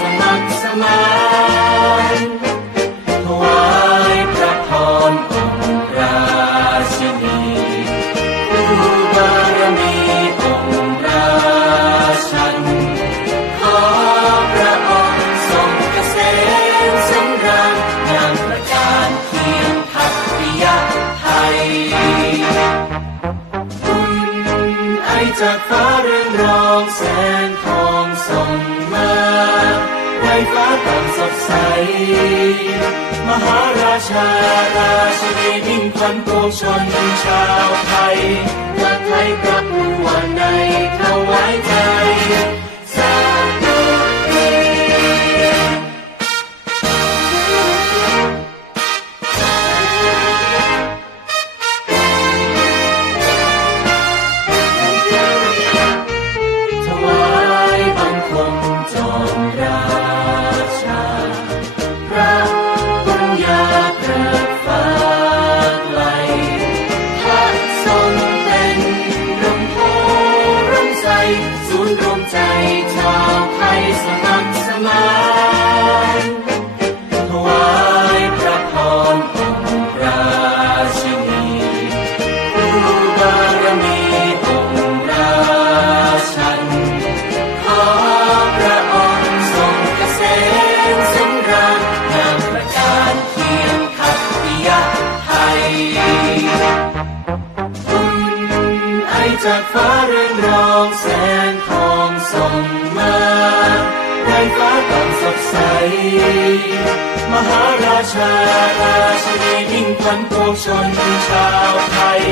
มานถวายพระพรองค์ราชินีผู้บารมีองค์ราชัน ขอพระองค์ทรงเกษมสำราญงามประการเคียงทัพพิยาไทยบุญไอจากฟ้าเรื่องรองแสง มหาราชาราชินีมิ่งขวัญปวงชนชาว บุ ฟ้าเรืองรองแสงทองส่องมาไร้ฟ้าต่างสดใส มหาราชาราชินีมิ่งขวัญปวงชนชาวไทย